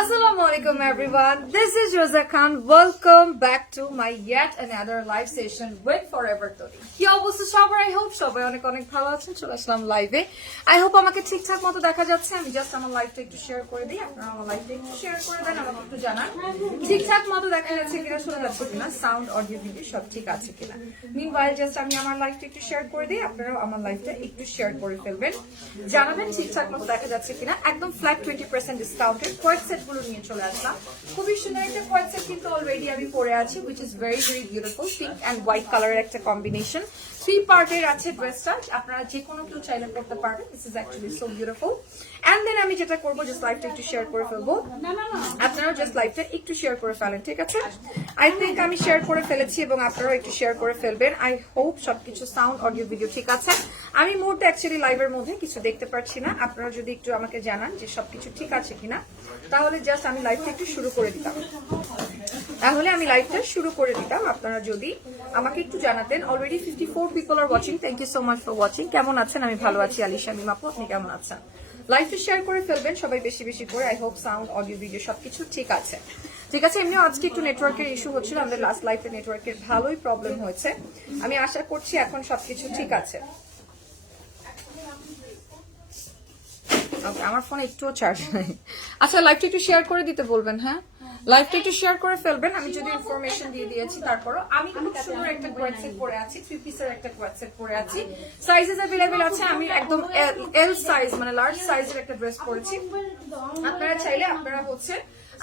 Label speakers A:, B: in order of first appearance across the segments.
A: আসসালামু Assalamu alaikum everyone. This is Rosa Khan. Welcome back to my yet another live session with Forever Tori. কি অবস্থা সবার? I hope সবাই অনেক অনেক ভালো আছেন। চলে আসলাম লাইভে আই হোপ আমাকে ঠিকঠাক মতো দেখা যাচ্ছে। আমি জাস্ট আমার লাইভটা একটু শেয়ার করে দিই। আপনারা আমার লাইভটা একটু শেয়ার করে দেন, আমাকে একটু জানান। ঠিকঠাক মতো দেখা যাচ্ছে কিনা, শোনা যাচ্ছে কিনা সাউন্ড অডিও ভিডিও সব ঠিক আছে কিনা। মিনওয়াইল জাস্ট আমি আমার লাইভটা একটু শেয়ার করে দিই। আপনারাও আমার লাইভটা একটু শেয়ার করে ফেলবেন। জানাবেন ঠিকঠাক মতো দেখা যাচ্ছে কিনা। একদম flat twenty percent discounted coord সেটগুলো নিয়ে চলে আসলাম। খুবই সুন্দর একটা কিন্তু অলরেডি আমি পরে আছি which is very very beautiful pink and white একটা কম্বিনেশন থ্রি আছে ড্রেসটা আপনারা যে কোনো কেউ চাইলে পারবেন। This is actually so beautiful and then আমি যেটা করব জাস্ট একটু শেয়ার করে ফেলব। আপনারাও জাস্ট একটু শেয়ার করে ফেলেন, ঠিক আছে? আই থিঙ্ক আমি শেয়ার করে ফেলেছি এবং আপনারাও একটু শেয়ার করে ফেলবেন। আই হোপ সবকিছু সাউন্ড অডিও ভিডিও ঠিক আছে। আমি মুহূর্তে অ্যাকচুয়ালি লাইভের মধ্যে কিছু দেখতে পাচ্ছি না। আপনারা যদি একটু আমাকে জানান যে সবকিছু ঠিক আছে কিনা, তাহলে জাস্ট আমি লাইভটা একটু শুরু করে দিতাম। তাহলে আমি লাইভটা শুরু করে দিতাম। আপনারা যদি আমাকে একটু জানাতেন already fifty four people are watching thank you so much for watching কেমন আছেন? আমি ভালো আছি, আলিশা মিমাপু আপনি কেমন আছেন? লাইভটা শেয়ার করে ফেলবেন, সবাই বেশি বেশি করে। I hope sound audio video সবকিছু ঠিক আছে। ঠিক আছে, এমনিও আজকে একটু নেটওয়ার্কের ইস্যু হচ্ছিল। আমাদের লাস্ট লাইফে নেটওয়ার্কের ভালোই প্রবলেম হয়েছে। আমি আশা করছি এখন সবকিছু ঠিক আছে। Okay, আমার ফোন একটু চার্জ নাই। আচ্ছা লাইভটা একটু শেয়ার করে দিতে বলবেন হ্যাঁ? লাইভটা একটু শেয়ার করে ফেলবেন আমি যদি ইনফরমেশন দিয়ে দিয়েছি তারপর আমি খুব সুন্দর একটা কোয়াড পরে আছি থ্রি পিসের একটা কোয়াড পরে আছি। সাইজেস অ্যাভেলেবেল আছে আমি একদম এল সাইজ মানে লার্জ সাইজের একটা ড্রেস পরেছি। আপনারা চাইলে আপনারা হচ্ছে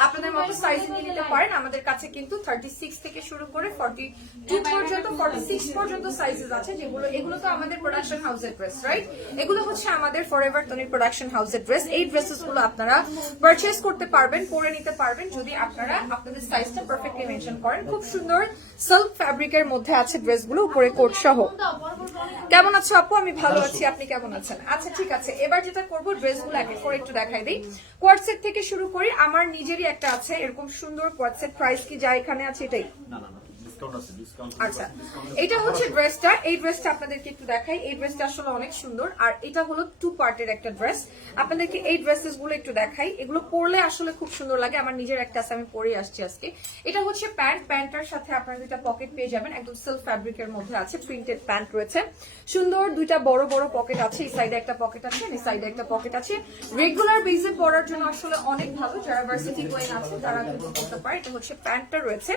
A: আপনাদের মতো সাইজ নিয়ে নিতে পারেন। আমাদের কাছে কিন্তু থার্টি সিক্স থেকে শুরু করে ফর্টি টু পর্যন্ত ফর্টি সিক্স পর্যন্ত সাইজেস আছে যেগুলো, এগুলো তো আমাদের প্রোডাকশন হাউসের ড্রেস রাইট এগুলো হচ্ছে আমাদের ফর এভার তনির প্রোডাকশন হাউসের ড্রেস এই ড্রেসেসগুলো আপনারা পারচেস করতে পারবেন পরে নিতে পারবেন যদি আপনারা আপনাদের সাইজটা পারফেক্টলি মেনশন করেন। খুব সুন্দর সিল্ক ফ্যাব্রিকের মধ্যে আছে ড্রেসগুলো উপরে কোট সহ। কেমন আছো আপু? আমি ভালো আছি, আপনি কেমন আছেন? আচ্ছা ঠিক আছে। এবার যেটা করব ড্রেসগুলো এক করে একটু দেখাই দিই। কোয়াটসেট থেকে শুরু করি। আমার নিজেরই একটা আছে এরকম সুন্দর কোয়াটসেট প্রাইস কি যা এখানে আছে এটাই?
B: না না।
A: আচ্ছা এটা হচ্ছে ড্রেসটা এই ড্রেসটা আপনাদেরকে একটু দেখাই এই ড্রেসটা আসলে অনেক সুন্দর আর এটা হলো টু পার্টের একটা ড্রেস আপনাদেরকে এই ড্রেসেসগুলো একটু দেখাই এগুলো পরলে আসলে খুব সুন্দর লাগে আমার নিজের একটা আছে আমি পরে আসছি আজকে। এটা হচ্ছে প্যান্ট প্যান্টটার সাথে আপনারা দুইটা পকেট পেয়ে যাবেন একদম ফ্যাব্রিকের মধ্যে আছে প্রিন্টেড প্যান্ট রয়েছে। সুন্দর দুইটা বড় বড় পকেট আছে এই সাইডে একটা পকেট আছে এই সাইডে একটা পকেট আছে। রেগুলার বেসে পরার জন্য আসলে অনেক ভালো যারা ভার্সিটি গোয়িং আছে তারা কিন্তু করতে পারে। এটা হচ্ছে প্যান্টটা রয়েছে।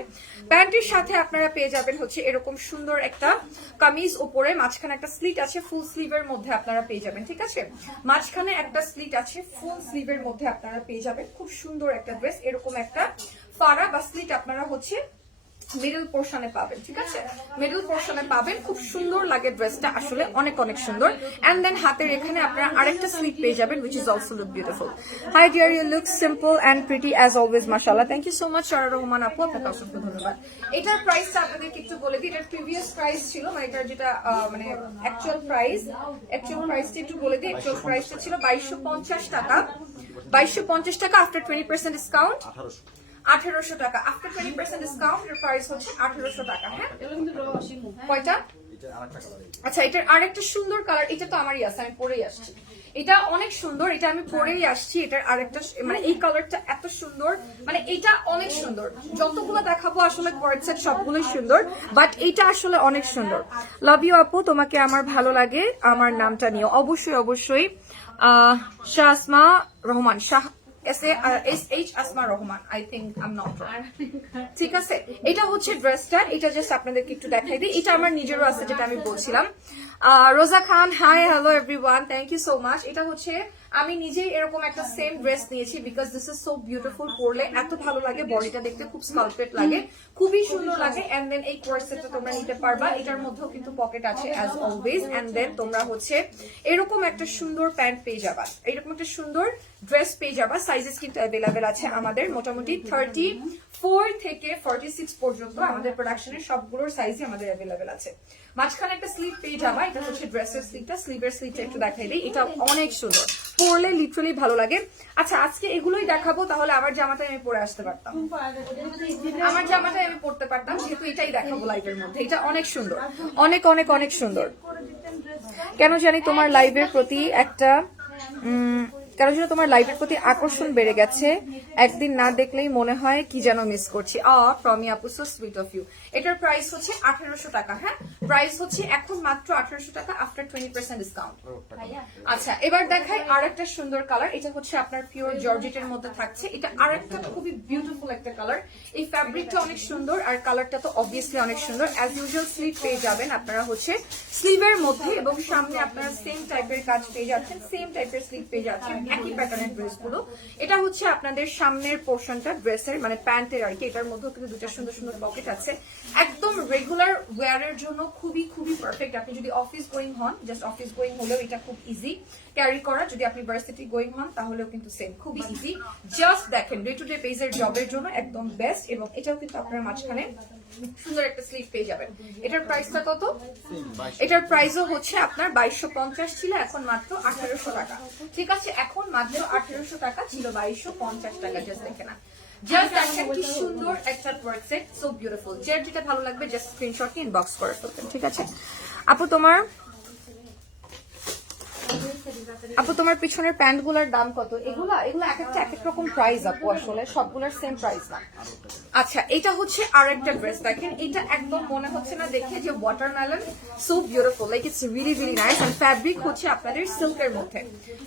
A: প্যান্টের সাথে আপনারা পেয়ে যাবেন হচ্ছে এরকম সুন্দর একটা কামিজ ওপরে মাঝখানে একটা স্লিট আছে ফুল স্লিভের মধ্যে আপনারা পেয়ে যাবেন, ঠিক আছে? মাঝখানে একটা স্লিট আছে ফুল স্লিভের মধ্যে আপনারা পেয়ে যাবেন। খুব সুন্দর একটা ড্রেস এরকম একটা ফাড়া বা স্লিট আপনারা হচ্ছে মিডল পোর্শনে পাবেন ঠিক আছে? মিডল পোর্শনে পাবেন খুব সুন্দর লাগে ড্রেসটা আসলে অনেক অনেক সুন্দর। এন্ড দেন হাতের এখানে আপনারা আরেকটা স্লিপ পেয়ে যাবেন which is also look beautiful hi dear you look simple and pretty as always মাশাআল্লাহ thank you so much Sara Rahman আপু আপনাকে অসংখ্য ধন্যবাদ। এটার প্রাইসটা আপনাদেরকে একটু বলে দিই এটার প্রিভিয়াস প্রাইস ছিল মানে এটার যেটা মানে অ্যাকচুয়াল প্রাইস অ্যাকচুয়াল প্রাইসটা একটু বলে দিই অ্যাকচুয়াল প্রাইসটা ছিল বাইশশো পঞ্চাশ টাকা। বাইশশো পঞ্চাশ টাকা আফটার টোয়েন্টি পার্সেন্ট ডিসকাউন্ট
B: আঠারোশো
A: টাকা। আফটার টোয়েন্টি পার্সেন্ট ডিসকাউন্ট এর প্রাইস হচ্ছে আঠারোশো টাকা হ্যাঁ? কয়টা
B: এটা আরেকটা কালার
A: আচ্ছা এটার আরেকটা সুন্দর কালার এটা তো আমারই আছে আমি পরেই আসছি। এটা অনেক সুন্দর এটা আমি পরেই আসছি এটার আরেকটা মানে এই কালারটা এত সুন্দর মানে এটা অনেক সুন্দর। যতগুলো দেখাবো আসলে কোয়ার্টসেট সবগুলোই সুন্দর বাট এটা আসলে অনেক সুন্দর। লাভ ইউ আপু তোমাকে আমার ভালো লাগে আমার নামটা নিও। অবশ্যই অবশ্যই আহ, Shah Asma Rahman Shah S S H Asma Rahman I think am not ঠিক আছে এটা হচ্ছে ড্রেসটা এটা জাস্ট আপনাদেরকে একটু দেখাই দিই। এটা আমার নিজেরও আছে যেটা আমি বলছিলাম। আহ, Roza Khan hi hello everyone thank you so much এটা হচ্ছে আমি নিজেই এরকম একটা সেম ড্রেস নিয়েছি because this is so beautiful পরলে এত ভালো লাগে বডিটা দেখতে খুব স্কাল্পেড লাগে, খুবই সুন্দর লাগে এন্ড দেন এই কোর্সেটটা তোমরা নিতে পারবা, এটার মধ্যেও কিন্তু পকেট আছে অ্যাজ অলওয়েজ এন্ড দেন তোমরা হচ্ছে এরকম একটা সুন্দর প্যান্ট পেয়ে যাবা, এরকম একটা সুন্দর ড্রেস পেয়ে যাবা সাইজেস কিন্তু অ্যাভেলেবেল আছে আমাদের, মোটামুটি থার্টি ফোর থেকে ফর্টি সিক্স পর্যন্ত আমাদের প্রোডাকশনের সবগুলোর সাইজই আমাদের অ্যাভেলেবেল আছে। মাঝখানে একটা স্লিপ পেয়ে যাবা এটা হচ্ছে ড্রেসের স্লিপটা স্লিভের স্লিপটা একটু দেখাই দিই এটা অনেক সুন্দর। পরলে লিটারালি ভালো লাগে। আচ্ছা আজকে এগুলোই দেখাবো তাহলে আমার জামাটা আমি পরে আসতে পারতাম। আমার জামাটা আমি পরতে পারতাম যেহেতু এটাই দেখাবো লাইভের মধ্যে। এটা অনেক সুন্দর। অনেক অনেক অনেক সুন্দর। কেন জানি তোমার লাইভের প্রতি একটা কেন যেন তোমার লাইফের প্রতি আকর্ষণ বেড়ে গেছে। একদিন না দেখলেই মনে হয় কি যেন মিস করছি। আ প্রমি আপু সো সুইট অফ ইউ এটার প্রাইস হচ্ছে আঠারোশো টাকা হ্যাঁ? প্রাইস হচ্ছে এখন মাত্র আঠারোশো টাকা আফটার টোয়েন্টি পার্সেন্ট ডিসকাউন্ট আচ্ছা এবার দেখাই আর একটা সুন্দর কালার এটা হচ্ছে আপনার পিওর জর্জেটের মধ্যে থাকছে। এটা আর একটা খুবই বিউটিফুল একটা কালার এই ফ্যাব্রিকটা অনেক সুন্দর আর কালারটা তো অবভিয়াসলি অনেক সুন্দর। অ্যাজ ইউজুয়াল স্লিভ পেয়ে যাবেন আপনারা হচ্ছে স্লিভের মধ্যে এবং সামনে আপনারা সেম টাইপের কাজ পেয়ে যাচ্ছেন সেম টাইপের স্লিভ পেয়ে যাচ্ছেন একই প্যাটার্নের ড্রেসগুলো এটা হচ্ছে আপনাদের সামনের পোর্শনটা ড্রেসের মানে প্যান্টের আর কি এটার মধ্যেও কিন্তু দুটা সুন্দর সুন্দর পকেট আছে। একদম রেগুলার ওয়ারের জন্য খুবই খুবই পারফেক্ট আপনি যদি অফিস গোয়িং হন জাস্ট অফিস গোয়িং হলেও এটা খুব ইজি ক্যারি করা, যদি আপনি ভার্সিটি গোয়িং হন, তাহলেও কিন্তু সেম খুবই ইজি জাস্ট দেখেন ডে টু ডে বেজের জবের জন্য একদম বেস্ট এবং এটাও কিন্তু আপনার মাঝখানে সুন্দর একটা স্লিপ পেয়ে যাবেন। এটার প্রাইসটা কত? এটার প্রাইসও হচ্ছে আপনার বাইশশো পঞ্চাশ ছিল, এখন মাত্র আঠারোশো টাকা। ঠিক আছে, এখন মাত্র আঠারোশো টাকা ছিল বাইশশো পঞ্চাশ টাকা জাস্ট দেখে না। জাস্ট দেখেন কি সুন্দর একটা ওয়ার্ক সেট সো বিউটিফুল যার যেটা ভালো লাগবে জাস্ট স্ক্রিনশট ইনবক্স করে ফেলবেন ঠিক আছে? আপু তোমার আপু, তোমার পিছনের প্যান্টগুলার দাম কত? এগুলো এগুলো এক একটা এক এক রকম প্রাইস আপু আসলে, সবগুলোর সেম প্রাইস না। আচ্ছা এটা হচ্ছে আর একটা ড্রেস দেখেন, এটা একদম মনে হচ্ছে না দেখে যে watermelon so beautiful like it's really really nice and fabric হচ্ছে আপনাদের সিল্কের মধ্যে।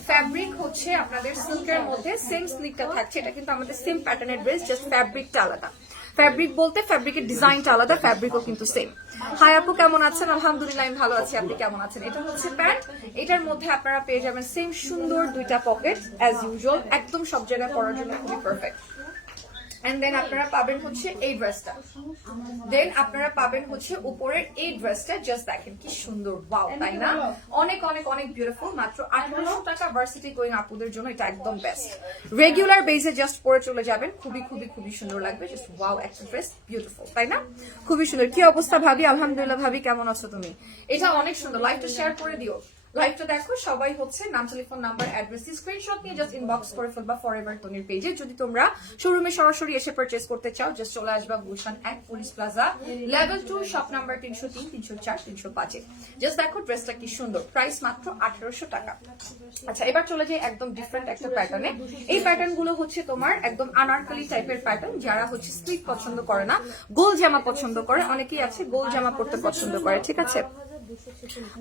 A: ফ্যাব্রিক হচ্ছে আপনাদের সিল্কের মধ্যে সেম স্লিকটা থাকছে, এটা কিন্তু আমাদের সেম প্যাটার্নের ড্রেস জাস্ট ফ্যাব্রিকটা আলাদা। ফ্যাব্রিক বলতে ফ্যাব্রিকের ডিজাইনটা আলাদা ফ্যাব্রিকও কিন্তু সেম হাই আপু, কেমন আছেন? আলহামদুলিল্লাহ, আমি ভালো আছি। আপনি কেমন আছেন? এটা হচ্ছে প্যান্ট। এটার মধ্যে আপনারা পেয়ে যাবেন সেম সুন্দর দুইটা পকেট অ্যাজ ইউজুয়াল একদম সব জায়গায় পরার জন্য খুবই পারফেক্ট এন্ড দেন আপনারা পাবেন হচ্ছে এই ড্রেসটা দেন আপনারা পাবেন হচ্ছে উপরের এই ড্রেসটা জাস্ট দেখেন কি সুন্দর। ওয়াও তাই না? অনেক অনেক অনেক বিউটিফুল মাত্র আঠারোশো টাকা ভার্সিটি গোয়িং আপুদের জন্য এটা একদম বেস্ট রেগুলার বেসে জাস্ট পরে চলে যাবেন। খুবই খুবই খুবই সুন্দর লাগবে। জাস্ট ওয়াও একটা ড্রেস বিউটিফুল তাই না? খুবই সুন্দর। কি অবস্থা ভাবি? আলহামদুলিল্লাহ ভাবি কেমন আছো তুমি? এটা অনেক সুন্দর। লাইভটা শেয়ার করে দিও। লাইভটা দেখো, সবাই হচ্ছে নাম টেলিফোন নাম্বার অ্যাড্রেস স্ক্রিনশট নিয়ে জাস্ট ইনবক্স করে ফেলবা পেজে যদি তোমরা শোরুমে সরাসরি এসে করতে চাও জাস্ট চলে আসবা গুলশান এক police plaza level two shop number তিনশো তিন, তিনশো চার, তিনশো পাঁচে। জাস্ট দেখো ড্রেসটা কি সুন্দর। প্রাইস মাত্র আঠারোশো টাকা। আচ্ছা এবার চলে যাই একদম ডিফারেন্ট একটা প্যাটার্নে এই প্যাটার্নগুলো হচ্ছে তোমার একদম আনারকলি টাইপের প্যাটার্ন যারা হচ্ছে স্লিপ পছন্দ করে না গোল জামা পছন্দ করে। অনেকেই আছে গোল জামা পড়তে পছন্দ করে, ঠিক আছে?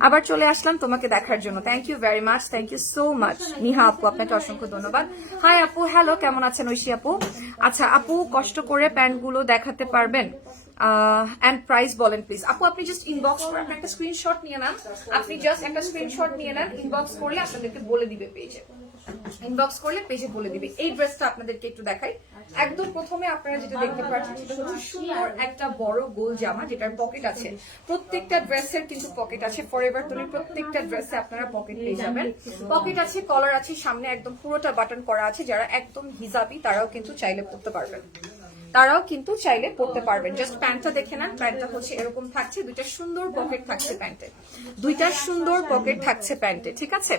A: আবার চলে আসলাম তোমাকে দেখার জন্য। Thank you very much thank you so much Niha আপু, আপনাকে অসংখ্য ধন্যবাদ। হাই আপু হ্যালো কেমন আছেন ঐশী আপু? আচ্ছা আপু, কষ্ট করে প্যান্টগুলো দেখাতে পারবেন। প্রাইস বলেন আপু, আপনি জাস্ট ইনবক্স একটা স্ক্রিনশট নিয়ে নেন। আপনি জাস্ট একটা স্ক্রিনশট নিয়ে ইনবক্স করলে আপনাদেরকে বলে দিবে ইনবক্স করলে পেজে বলে দিবে। এই ড্রেসটা আপনাদেরকে একটু দেখাই। একদম প্রথমে আপনারা যেটা দেখতে পাচ্ছেন সেটা হচ্ছে সুন্দর একটা বড় গোল জামা যেটার পকেট আছে। প্রত্যেকটা ড্রেসের কিন্তু পকেট আছে। ফর এভার তুমি প্রত্যেকটা ড্রেসে আপনারা পকেট পেয়ে যাবেন। পকেট আছে কলার আছে, সামনে একদম পুরোটা বাটন করা আছে যারা একদম হিজাবি, তারাও কিন্তু চাইলে পড়তে পারবেন। তারাও কিন্তু চাইলে পড়তে পারবেন। জাস্ট প্যান্টটা দেখে নেন। প্যান্টটা হচ্ছে এরকম থাকছে। দুইটা সুন্দর পকেট থাকছে প্যান্টে দুইটা সুন্দর পকেট থাকছে প্যান্টে ঠিক আছে?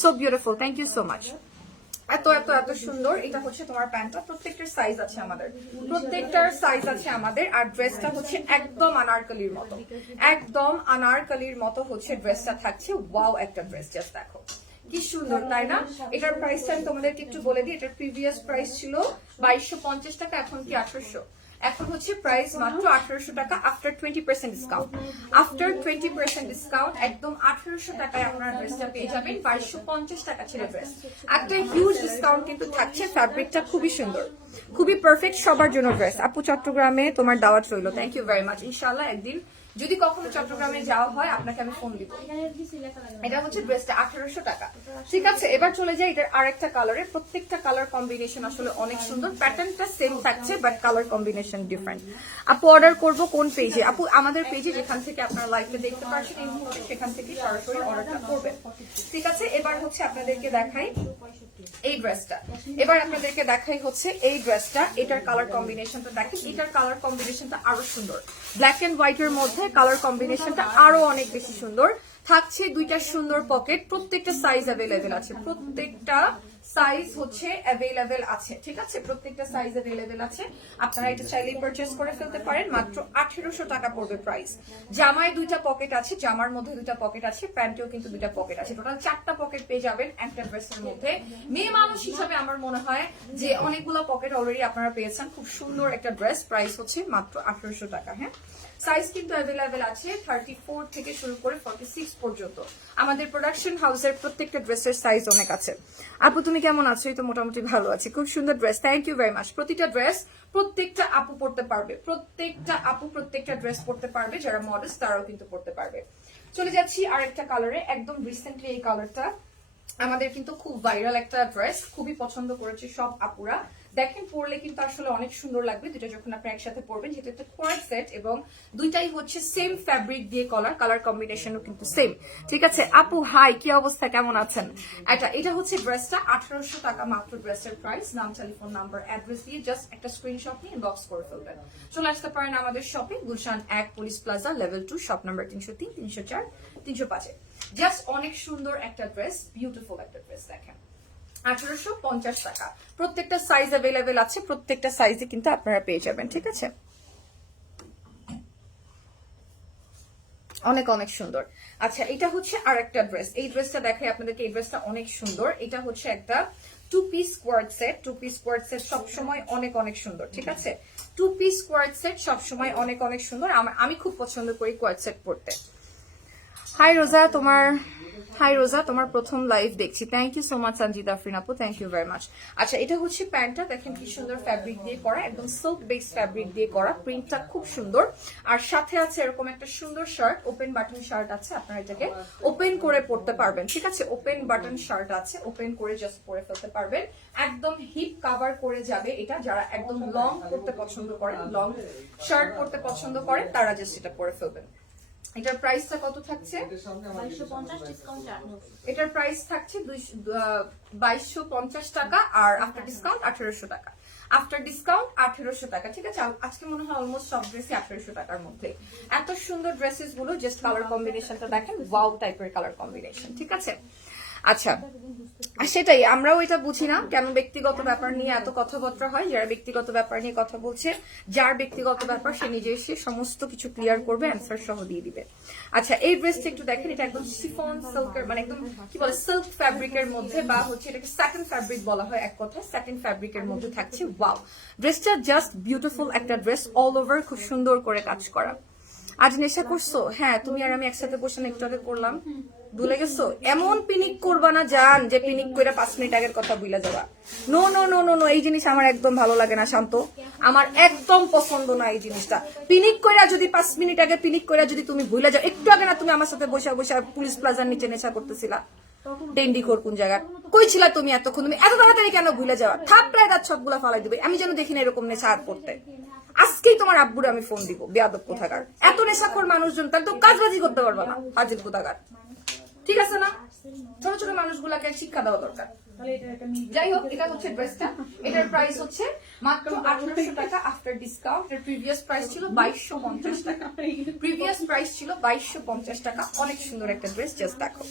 A: So beautiful thank you so much এত এত এত সুন্দর। এটা হচ্ছে তোমার প্যান্টটা। প্রত্যেকটার সাইজ আছে আমাদের। প্রত্যেকটার সাইজ আছে আমাদের। আর ড্রেসটা হচ্ছে একদম আনারকলির মতো। একদম আনারকলির মতো হচ্ছে ড্রেসটা থাকছে। ওয়াও একটা ড্রেস জাস্ট দেখো। কি সুন্দর, তাই না? এটার প্রাইসটা আমি তোমাদেরকে একটু বলে দিই। এটার প্রিভিয়াস প্রাইস ছিল বাইশশো টাকা, এখন কি আঠারোশো? এখন হচ্ছে প্রাইস মাত্র আঠারোশো টাকা after twenty percent discount after twenty percent discount একদম আঠারোশো টাকায় আপনারা ড্রেসটা পেয়ে যাবেন। বাইশশো পঞ্চাশ টাকা ছিল ড্রেস একটা হিউজ ডিসকাউন্ট কিন্তু থাকছে ফ্যাব্রিকটা খুবই সুন্দর। খুবই পারফেক্ট সবার জন্য ড্রেস আপু চট্টগ্রামে তোমার দাওয়াত রইল। থ্যাংক ইউ ভেরি মাচ ইনশাল্লাহ একদিন যদি কখনো চট্টগ্রামে যাওয়া হয়, আপনাকে আমি ফোন দিব। এটা হচ্ছে ড্রেসটা আঠারোশো টাকা। ঠিক আছে, এবার চলে যাই, এটার আরেকটা কালারে প্রত্যেকটা কালার কম্বিনেশন আসলে অনেক সুন্দর। প্যাটার্নটা সেম থাকছে বাট কালার কম্বিনেশন ডিফারেন্ট আপু অর্ডার করব কোন পেজে আপু, আমাদের পেজে যেখান থেকে আপনারা লাইভে দেখতে পাচ্ছেন এই মুহূর্তে সেখান থেকে সরাসরি অর্ডারটা করবেন। ঠিক আছে, এবার হচ্ছে আপনাদেরকে দেখাই এই ড্রেসটা এবার আপনাদেরকে দেখাই হচ্ছে এই ড্রেসটা এটার কালার কম্বিনেশনটা দেখেন। এটার কালার কম্বিনেশনটা আরও সুন্দর। ব্ল্যাক এন্ড হোয়াইট এর মধ্যে কালার কম্বিনেশনটা আরও অনেক বেশি সুন্দর। থাকছে দুইটা সুন্দর পকেট প্রত্যেকটা সাইজ অ্যাভেলেবেল আছে। প্রত্যেকটা সাইজ হচ্ছে অ্যাভেলেবেল আছে, ঠিক আছে? প্রত্যেকটা সাইজ অ্যাভেলেবেল আছে। আপনারা এটা চাইলে পারচেস করে ফেলতে পারেন, মাত্র আঠেরোশো টাকা পড়বে প্রাইস জামায় দুইটা পকেট আছে, জামার মধ্যে দুইটা পকেট আছে, প্যান্টেও কিন্তু দুইটা পকেট আছে। টোটাল চারটা পকেট পেয়ে যাবেন একটা ড্রেসের মধ্যে। মেয়ে মানুষ হিসাবে আমার মনে হয় যে অনেকগুলো পকেট অলরেডি আপনারা পেয়েছেন। খুব সুন্দর একটা ড্রেস প্রাইস হচ্ছে মাত্র আঠেরোশো টাকা হ্যাঁ? সাইজ কিন্তু অ্যাভেলেবেল আছে থার্টি ফোর থেকে শুরু করে ফর্টি সিক্স পর্যন্ত। আমাদের প্রোডাকশন হাউসের প্রত্যেকটা ড্রেসের সাইজ অনেক আছে। আপু, তুমি কেমন আছো? এই তো মোটামুটি ভালো আছি। খুব সুন্দর dress thank you very much প্রতিটা ড্রেস প্রত্যেকটা আপু পড়তে পারবে। প্রত্যেকটা আপু প্রত্যেকটা ড্রেস পড়তে পারবে। যারা মডেলস তারাও কিন্তু পড়তে পারবে। চলে যাচ্ছি আর একটা কালারে একদম রিসেন্টলি এই কালারটা আমাদের কিন্তু খুব ভাইরাল একটা ড্রেস খুবই পছন্দ করেছে সব আপুরা। দেখেন পরলে কিন্তু আসলে অনেক সুন্দর লাগবে দুটো যখন আপনি একসাথে পরবেন যেহেতু একটা কোয়ার সেট এবং দুইটাই হচ্ছে সেম ফ্যাব্রিক দিয়ে কলার কালার কম্বিনেশনও কিন্তু সেম ঠিক আছে, আপু হাই কি অবস্থা? কেমন আছেন? এটা এটা হচ্ছে ড্রেসটা আঠারোশো টাকা মাত্র ড্রেসের প্রাইস নাম টেলিফোন নাম্বার অ্যাড্রেস দিয়ে জাস্ট একটা স্ক্রিনশট নিয়ে বক্স করে ফেলবেন। চলে আসতে পারেন আমাদের শপে গুলশান এক police plaza level two shop number তিনশো তিন, তিনশো চার, তিনশো পাঁচে। জাস্ট অনেক সুন্দর একটা ড্রেস বিউটিফুল একটা ড্রেস দেখেন। আঠারোশো পঞ্চাশ টাকা। প্রত্যেকটা সাইজ অ্যাভেলেবেল আছে, প্রত্যেকটা সাইজে কিন্তু আপনারা পেয়ে যাবেন, ঠিক আছে? অনেক অনেক সুন্দর। আচ্ছা এটা হচ্ছে আর একটা ড্রেস এই ড্রেসটা দেখাই আপনাদেরকে এই ড্রেসটা অনেক সুন্দর। এটা হচ্ছে একটা two piece coord set two piece coord set সবসময় অনেক অনেক সুন্দর, ঠিক আছে? টু পিস কোয়ার্ড সেট সবসময় অনেক অনেক সুন্দর। আমি খুব পছন্দ করি কোয়ার্ড সেট পড়তে হাই রোজা তোমার হাই রোজা তোমার প্রথম লাইভ দেখছি। Thank you so much Sanjit Afrin আপু. থ্যাংক ইউ ভেরি মাচ আচ্ছা এটা হচ্ছে প্যান্টটা। দেখেন কি সুন্দর ফ্যাব্রিক দিয়ে করা, একদম সিল্ক বেস ফ্যাব্রিক দিয়ে করা। প্রিন্টটা খুব সুন্দর। আর সাথে আছে এরকম একটা সুন্দর শার্ট ওপেন বাটন শার্ট আছে। আপনারা এটাকে ওপেন করে পড়তে পারবেন, ঠিক আছে? ওপেন বাটন শার্ট আছে। ওপেন করে জাস্ট পরে ফেলতে পারবেন। একদম হিপ কাভার করে যাবে এটা। যারা একদম লং পড়তে পছন্দ করেন লং শার্ট পড়তে পছন্দ করেন, তারা জাস্ট এটা পরে ফেলবেন। এটার প্রাইসটা কত থাকছে? এটার প্রাইস থাকছে বাইশশো পঞ্চাশ টাকা আর আফটার ডিসকাউন্ট আঠেরোশো টাকা। আফটার ডিসকাউন্ট আঠেরোশো টাকা ঠিক আছে? আজকে মনে হয় অলমোস্ট সব ড্রেসই আঠেরোশো টাকার মধ্যে। এত সুন্দর ড্রেসেসগুলো জাস্ট কালার কম্বিনেশনটা দেখেন ওয়াও টাইপের কালার কম্বিনেশন ঠিক আছে? আচ্ছা সেটাই, আমরাও এটা বুঝি না কেন ব্যক্তিগত ব্যাপার নিয়ে এত কথাবার্তা হয়, যারা ব্যক্তিগত ব্যাপার নিয়ে কথা বলছে, যার ব্যক্তিগত ব্যাপার সে নিজে এসে সমস্ত কিছু ক্লিয়ার করবে অ্যান্সার সহ দিয়ে দিবে। আচ্ছা এই ড্রেসটা একটু দেখেন, এটা একদম সিফন সিল্কের মানে একদম কি বলে সিল্ক ফ্যাব্রিকের মধ্যে বা হচ্ছে এটাকে সেকেন্ড ফ্যাব্রিক বলা হয় এক কথায় সেকেন্ড ফ্যাব্রিকের মধ্যে থাকছে ওয়াও ড্রেসটা জাস্ট বিউটিফুল একটা ড্রেস অল ওভার খুব সুন্দর করে কাজ করা। আজ নেশা করছ? হ্যাঁ তুমি আর আমি একসাথে বসে একটু আগে করলাম। ভুলে গেছো? এমন পিনিক করবা না, জান, যে পিনিক করে পাঁচ মিনিট আগের কথা ভুলে যাবা। No no no no no এই জিনিস আমার একদম ভালো লাগে না, শান্ত। আমার একদম পছন্দ না এই জিনিসটা। পিনিক কইরা যদি পাঁচ মিনিট আগে পিনিক কইরা যদি তুমি ভুলে যাও, একটু আগে না তুমি আমার সাথে বসে বসে পুলিশ প্লাজার নিচে নেশা করতেছিলা। টেন্ডি কর কোন জায়গা কই ছিলা তুমি এতক্ষণ তুমি এত তাড়াতাড়ি কেন ভুলে যাওয়া থাপড়ায় দাঁত সবগুলা ফালাই দিবে, আমি যেন দেখি না এরকম নেশা আর করতে। আজকেই তোমার আব্বুর আমি ফোন দিব, বেয়াদব কোথাকার। এত নেশাখোর মানুষজন তাহলে তো কাজবাজি করতে পারবা না হাজির কোথাকার। ঠিক আছে না? ছোট ছোট মানুষগুলাকে শিক্ষা দেওয়া দরকার। যাই হোক এটা হচ্ছে ড্রেসটা এটার প্রাইস হচ্ছে মাত্র আঠারোশো টাকা আফটার ডিসকাউন্ট এর প্রিভিয়াস প্রাইস ছিল বাইশশো পঞ্চাশ টাকা। প্রিভিয়াস প্রাইস ছিল বাইশশো পঞ্চাশ টাকা। অনেক সুন্দর একটা ড্রেস জাস্ট দেখো।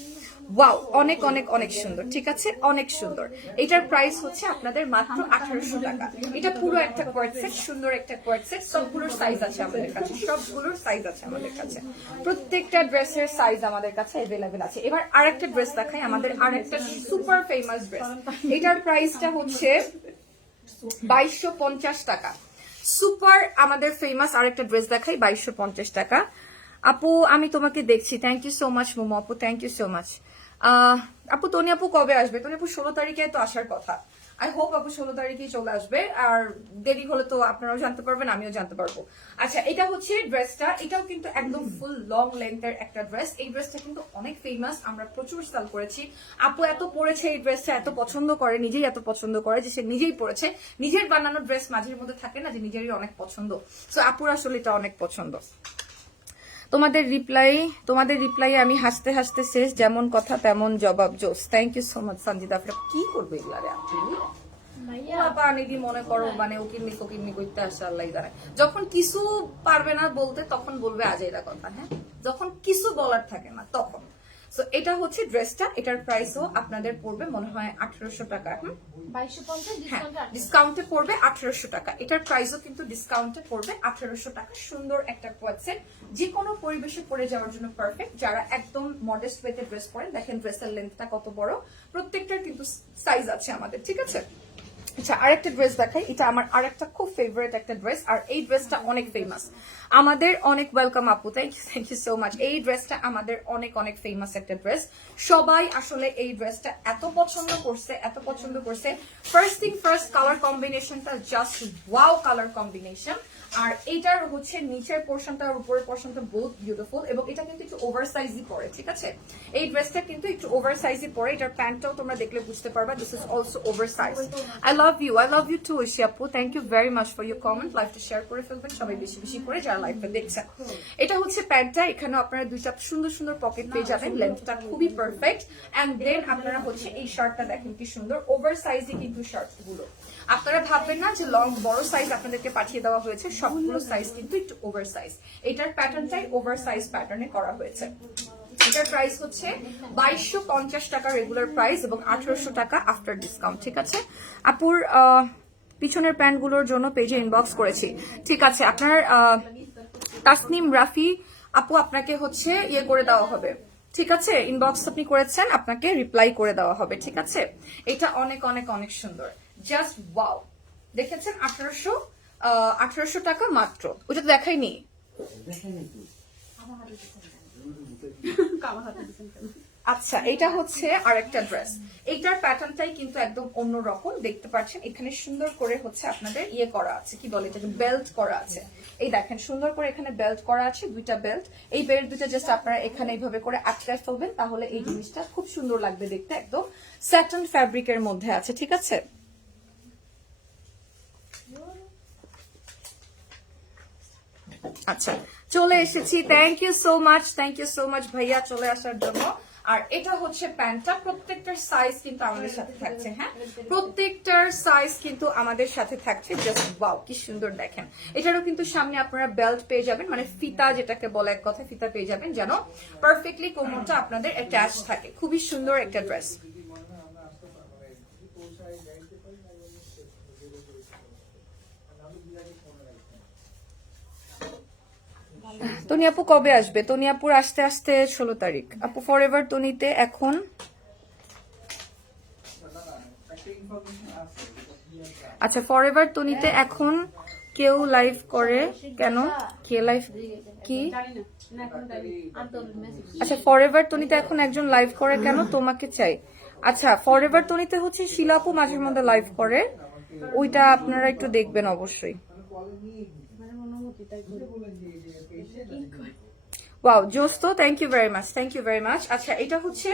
A: ওয়াও অনেক অনেক অনেক সুন্দর ঠিক আছে? অনেক সুন্দর। এটার প্রাইস হচ্ছে আপনাদের মাত্র আঠারোশো টাকা। এটা পুরো একটা কোয়ার্ট সেট সুন্দর একটা কোয়ার্টসেট সবগুলোর সাইজ আছে আমাদের কাছে। সবগুলোর সাইজ আছে আমাদের কাছে। প্রত্যেকটা ড্রেসের সাইজ আমাদের কাছে অ্যাভেলেবেল আছে। এবার আরেকটা ড্রেস দেখাই। আমাদের আরেকটা সুপার ফেমাস ড্রেস এটার প্রাইসটা হচ্ছে বাইশশো পঞ্চাশ টাকা। সুপার আমাদের ফেমাস আরেকটা ড্রেস দেখাই বাইশশো পঞ্চাশ টাকা। আপু আমি তোমাকে দেখছি। Thank you so much Momo আপু। থ্যাংক ইউ সো মাচ আপু তনি আপু কবে আসবে? তনি আপু ষোলো তারিখে তো আসার কথা। আই হোপ আপু ষোলো তারিখেই চলে আসবে। আর দেরি হলে তো আপনারাও জানতে পারবেন আমিও জানতে পারব। আচ্ছা এটা হচ্ছে ড্রেসটা এটাও কিন্তু একদম ফুল লং লেন্থের একটা ড্রেস এই ড্রেসটা কিন্তু অনেক ফেমাস আমরা প্রচুর সেল করেছি। আপু এত পরেছে এই ড্রেসটা এত পছন্দ করে নিজেই এত পছন্দ করে যে সে নিজেই পরেছে। নিজের বানানো ড্রেস মাঝের মধ্যে থাকে না যে নিজেরই অনেক পছন্দ। সো আপুর আসলে এটা অনেক পছন্দ। তোমাদের রিপ্লাই তোমাদের রিপ্লাই আমি হাসতে হাসতে শেষ যেমন কথা তেমন জবাব জোস thank you so much Sanjit Afra কি করবে এগুলারে আপনি?
C: ভাইয়া।
A: পানি মনে করো মানে উকিরনি ফকিরনি করতে আসে আল্লাহ জানে। যখন কিছু পারবে না বলতে তখন বলবে আজ এরা কথা হ্যাঁ? যখন কিছু বলার থাকে না তখন। সো এটা হচ্ছে ড্রেসটা এটার প্রাইসও আপনাদের পড়বে মনে হয় আঠারোশো টাকা। হুম? হ্যাঁ
C: ডিসকাউন্ট
A: ডিসকাউন্টে পড়বে আঠারোশো টাকা। এটার প্রাইসও কিন্তু ডিসকাউন্টে পড়বে আঠারোশো টাকা। সুন্দর একটা কোয়াটসেট যে কোনো পরিবেশে পরে যাওয়ার জন্য পারফেক্ট যারা একদম মডেস্ট ওয়েতে ড্রেস পরেন দেখেন ড্রেসের লেন্থটা কত বড়। প্রত্যেকটার কিন্তু সাইজ আছে আমাদের ঠিক আছে? আচ্ছা আরেকটা ড্রেস দেখাই। এটা আমার আরেকটা খুব ফেভারিট একটা ড্রেস আর এই ড্রেসটা অনেক ফেমাস আমাদের অনেক ওয়েলকাম আপু thank you thank you so much এই ড্রেসটা আমাদের অনেক অনেক ফেমাস একটা ড্রেস সবাই আসলে এই ড্রেসটা এত পছন্দ করছে, এত পছন্দ করছে। ফার্স্ট থিং ফার্স্ট কালার কম্বিনেশনটা জাস্ট ওয়াও কালার কম্বিনেশন আর এটার হচ্ছে নিচের পোর্শনটা আর উপরের পোর্শনটা বহুত বিউটিফুল এবং এটা কিন্তু একটু ওভার সাইজই পরে, ঠিক আছে? এই ড্রেসটা কিন্তু একটু ওভার সাইজই পরে, এটার প্যান্টটাও তোমরা দেখলে বুঝতে পারবা this is also over size I love you I love you too Oishi আপু thank you very much for your comment লাইভটা শেয়ার করে ফেলবেন, সবাই বেশি বেশি করে যারা লাইভটা দেখছেন। এটা হচ্ছে প্যান্টটা এখানে আপনারা দুইটা সুন্দর সুন্দর পকেট পেয়ে যাবেন লেন্থটা খুবই পারফেক্ট অ্যান্ড দেন আপনারা হচ্ছে এই শার্টটা দেখেন কি সুন্দর ওভার সাইজই কিন্তু শার্টগুলো আপনারা ভাববেন না যে লং বড় সাইজ আপনাদেরকে পাঠিয়ে দেওয়া হয়েছে, সবগুলো সাইজ কিন্তু একটু ওভার সাইজ এটার প্যাটার্নটাই ওভার সাইজ প্যাটার্নে করা হয়েছে। এটার হচ্ছে বাইশশো পঞ্চাশ টাকা রেগুলার এবং টাকা আফটার ডিসকাউন্ট ঠিক আছে? আপুর পিছনের প্যান্টগুলোর জন্য পেজে ইনবক্স করেছি। ঠিক আছে, আপনার তাসনিম, রাফি, আপু আপনাকে হচ্ছে ইয়ে করে দেওয়া হবে। ঠিক আছে ইনবক্স আপনি করেছেন, আপনাকে রিপ্লাই করে দেওয়া হবে, ঠিক আছে? এটা অনেক অনেক অনেক সুন্দর। জাস্ট ওয়াও দেখেছেন? আঠারোশো আঠারোশো টাকা মাত্র। ওটা তো দেখাইনি। আচ্ছা এটা হচ্ছে আরেকটা ড্রেস। এইটার প্যাটার্নটাই কিন্তু একদম অন্যরকম। দেখতে পাচ্ছেন এখানে সুন্দর করে হচ্ছে আপনাদের ইয়ে করা আছে। কি বলে এটাকে? বেল্ট করা আছে। এই দেখেন সুন্দর করে এখানে বেল্ট করা আছে দুইটা বেল্ট। এই বেল্ট দুইটা জাস্ট আপনারা এখানে এইভাবে করে আটকায় ফেলবেন তাহলে এই জিনিসটা খুব সুন্দর লাগবে দেখতে একদম। স্যাটন ফ্যাব্রিকের মধ্যে আছে ঠিক আছে? আচ্ছা চলে এসেছি। Thank you so much thank you so much ভাইয়া চলে আসার জন্য। আর এটা হচ্ছে প্যান্টটা, প্রত্যেকটার সাইজ কিন্তু আমাদের সাথে থাকছে হ্যাঁ? প্রত্যেকটার সাইজ কিন্তু আমাদের সাথে থাকছে। জাস্ট বাউ কি সুন্দর দেখেন। এটারও কিন্তু সামনে আপনারা বেল্ট পেয়ে যাবেন মানে ফিতা যেটাকে বলে এক কথা ফিতা পেয়ে যাবেন যেন পারফেক্টলি কোমরটা আপনাদের অ্যাটাচ থাকে। খুবই সুন্দর একটা ড্রেস তনি আপু কবে আসবে? তনি আপুর আসতে আসতে ষোলো তারিখ। আপু ফর এভার তনিতে এখন? আচ্ছা ফর এভার তনিতে এখন কেউ লাইভ করে কেন? কে লাইভ কি? আচ্ছা ফর এভার তনিতে এখন একজন লাইভ করে কেন? তোমাকে চাই। আচ্ছা ফর এভার তনিতে হচ্ছে শিলাপু মাঝে মধ্যে লাইভ করে। ওইটা আপনারা একটু দেখবেন অবশ্যই। Wow জোস্ত thank you very much thank you very much আচ্ছা এটা হচ্ছে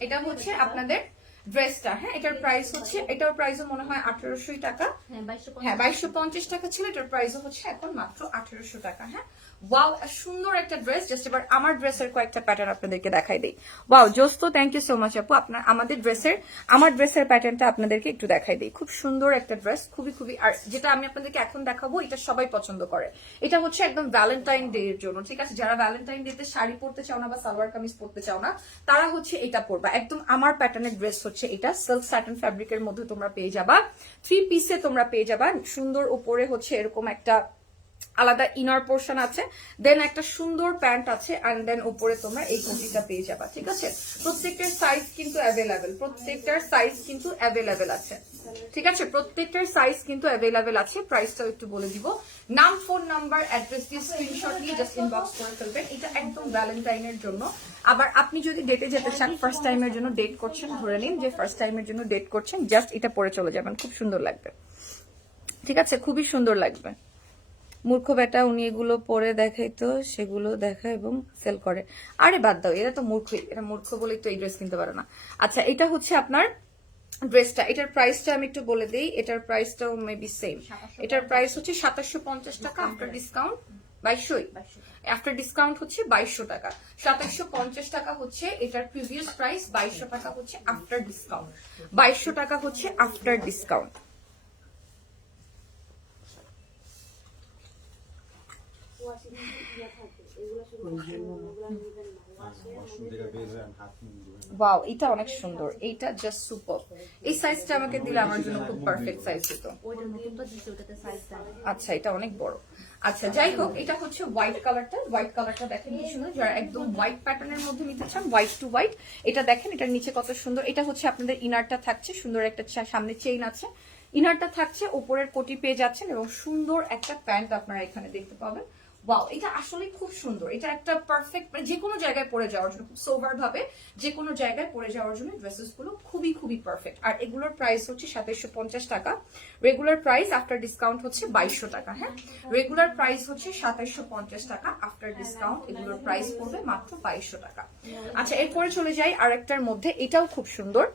A: এটা হচ্ছে আপনাদের ড্রেসটা হ্যাঁ? এটার প্রাইস হচ্ছে এটার প্রাইসও মনে হয় আঠারোশোই টাকা।
C: হ্যাঁ বাইশশো
A: হ্যাঁ পঞ্চাশ টাকা ছিল এটার প্রাইসও হচ্ছে এখন মাত্র আঠারোশো টাকা হ্যাঁ? ওয়াও সুন্দর একটা ড্রেস জাস্ট এবার আমার ড্রেসের কয়েকটা প্যাটার্ন আপনাদেরকে দেখাই দিই। ওয়াও জোস্ত থ্যাংক ইউ সো মাচ আপু। আপনার, আমাদের ড্রেসের আমার ড্রেসের প্যাটার্নটা আপনাদেরকে একটু দেখাই দিই। খুব সুন্দর একটা ড্রেস খুবই খুবই, আর যেটা আমি আপনাদেরকে এখন দেখাবো, এটা সবাই পছন্দ করে। এটা হচ্ছে একদম ভ্যালেন্টাইন ডে এর জন্য, ঠিক আছে? যারা ভ্যালেন্টাইন ডে তে শাড়ি পরতে চাও না বা সালোয়ার কামিজ পরতে চাও না, তারা হচ্ছে এটা পরবা। একদম আমার প্যাটার্নের ড্রেস হচ্ছে এটা। সিল্ক স্যাটন ফ্যাব্রিকের মধ্যে তোমরা পেয়ে যাবা। থ্রি পিসে তোমরা পেয়ে যাবা। সুন্দর উপরে হচ্ছে এরকম একটা আলাদা ইনার পোর্শন আছে দেন একটা সুন্দর প্যান্ট আছে অ্যান্ড দেন উপরে তোমরা এই কুর্তিটা পেয়ে যাবা, ঠিক আছে? প্রত্যেকটার সাইজ কিন্তু অ্যাভেলেবেল প্রত্যেকটার সাইজ কিন্তু অ্যাভেলেবেল আছে, ঠিক আছে? প্রত্যেকটার সাইজ কিন্তু অ্যাভেলেবেল আছে প্রাইসটাও একটু বলে দিব। নাম ফোন নাম্বার অ্যাড্রেস দিয়ে স্ক্রিনশট নিয়ে জাস্ট ইনবক্স করে ফেলবেন, এটা একদম ভ্যালেন্টাইনের জন্য। আবার আপনি যদি ডেটে যেতে চান ফার্স্ট টাইমের জন্য ডেট করছেন, ধরে নিন যে ফার্স্ট টাইমের জন্য ডেট করছেন জাস্ট এটা পরে চলে যাবেন, খুব সুন্দর লাগবে। ঠিক আছে? খুবই সুন্দর লাগবে। মূর্খ বেটা উনি এগুলো পরে দেখাই তো সেগুলো দেখায় এবং সেল করে। আরে বাদ দাও এরা তো মূর্খই এরা মূর্খ বলেই তো এই ড্রেস কিনতে পারে না। আচ্ছা এটা হচ্ছে আপনার ড্রেসটা এটার প্রাইসটা আমি একটু বলে দিই এটার প্রাইসটাও মেবি সেম এটার প্রাইস হচ্ছে সাতাশশো পঞ্চাশ টাকা আফটার ডিসকাউন্ট বাইশশোই। আফটার ডিসকাউন্ট হচ্ছে বাইশশো টাকা। সাতাশশো পঞ্চাশ টাকা হচ্ছে এটার প্রিভিয়াস প্রাইস বাইশশো টাকা হচ্ছে আফটার ডিসকাউন্ট বাইশশো টাকা হচ্ছে আফটার ডিসকাউন্ট
B: ওয়াশরুম থেকে বের হয়ে আমি হাত মুখ ধুয়ে না।
A: ওয়াও এটা অনেক সুন্দর। এইটা জাস্ট সুপার এই সাইজটা আমাকে দিলে আমার জন্য খুব পারফেক্ট সাইজ হতো। আচ্ছা এটা অনেক বড়। আচ্ছা যাই হোক, এটা হচ্ছে হোয়াইট কালারটা হোয়াইট কালারটা দেখেন কি সুন্দর। যারা একদম হোয়াইট প্যাটার্নের মধ্যে নিতে চান হোয়াইট টু হোয়াইট এটা দেখেন, এটার নিচে কত সুন্দর। এটা হচ্ছে আপনাদের ইনারটা থাকছে। সুন্দর একটা সামনে চেইন আছে। ইনারটা থাকছে উপরের কোটি পেয়ে যাচ্ছেন এবং সুন্দর একটা প্যান্ট আপনারা এখানে দেখতে পাবেন। ওয়াও এটা আসলে খুব সুন্দর। এটা একটা পারফেক্ট মানে যে কোনো জায়গায় পরে যাওয়ার জন্য, খুব সোভার ভাবে যে কোনো জায়গায় পরে যাওয়ার জন্য ড্রেসেসগুলো খুবই খুবই পারফেক্ট আর এগুলোর প্রাইস হচ্ছে সাতাইশশো পঞ্চাশ টাকা। রেগুলার প্রাইস আফটার ডিসকাউন্ট হচ্ছে বাইশশো টাকা হ্যাঁ? রেগুলার প্রাইস হচ্ছে সাতাইশশো পঞ্চাশ টাকা আফটার ডিসকাউন্ট এগুলোর প্রাইস পড়বে মাত্র বাইশশো টাকা। আচ্ছা এরপরে চলে যাই আরেকটার মধ্যে। এটাও খুব সুন্দর।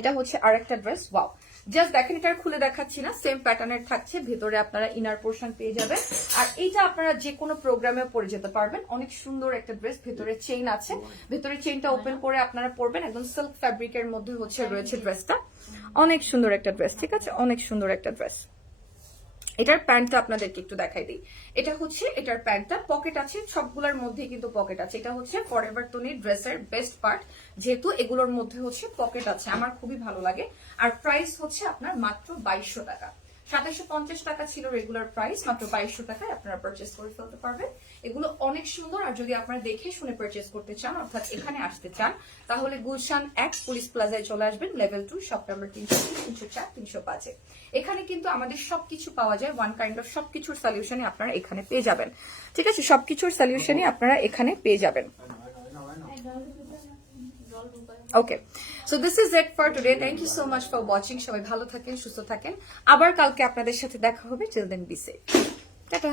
A: এটা হচ্ছে আরেকটা ড্রেস ওয়াও জাস্ট দেখেন এটা খুলে দেখাচ্ছি না সেম প্যাটার্নের থাকছে, ভেতরে আপনারা ইনার পোর্শন পেয়ে যাবেন। আর এইটা আপনারা যে কোনো প্রোগ্রামে পরে যেতে পারবেন। অনেক সুন্দর একটা ড্রেস ভেতরে চেইন আছে। ভেতরে চেইনটা ওপেন করে আপনারা পরবেন, একদম সিল্ক ফ্যাব্রিকের মধ্যে হচ্ছে রয়েছে ড্রেসটা অনেক সুন্দর একটা ড্রেস ঠিক আছে? অনেক সুন্দর একটা ড্রেস এটার প্যান্টটা আপনাদেরকে একটু দেখাই দিই। এটা হচ্ছে, এটার প্যান্টটা পকেট আছে, সবগুলোর মধ্যে কিন্তু পকেট আছে। এটা হচ্ছে ফর এভার ড্রেসের বেস্ট পার্ট যেহেতু এগুলোর মধ্যে হচ্ছে পকেট আছে। আমার খুবই ভালো লাগে। আর প্রাইস হচ্ছে আপনার মাত্র বাইশশো টাকা। সাতাশশো পঞ্চাশ টাকা ছিল রেগুলার প্রাইস মাত্র বাইশশো টাকায় আপনারা পারচেস করে ফেলতে পারবেন। এগুলো অনেক সুন্দর, আর যদি আপনারা দেখে শুনে পারচেস করতে চান, অর্থাৎ এখানে আসতে চান, তাহলে গুলশান এক পুলিশ প্লাজায় চলে আসবেন লেভেল টু শপ নাম্বার তিনশো তিনশো চার, তিনশো পাঁচে। এখানে কিন্তু আমাদের সবকিছু পাওয়া যায় ওয়ান কাইন্ড অফ সবকিছুর সলিউশনই আপনারা এখানে পেয়ে যাবেন। ঠিক আছে? সবকিছুর সলিউশনই আপনারা এখানে পেয়ে যাবেন। Okay so this is it for today thank you so much for watching সবাই ভালো থাকেন, সুস্থ থাকেন। আবার কালকে আপনাদের সাথে দেখা হবে। Chill then be safe tata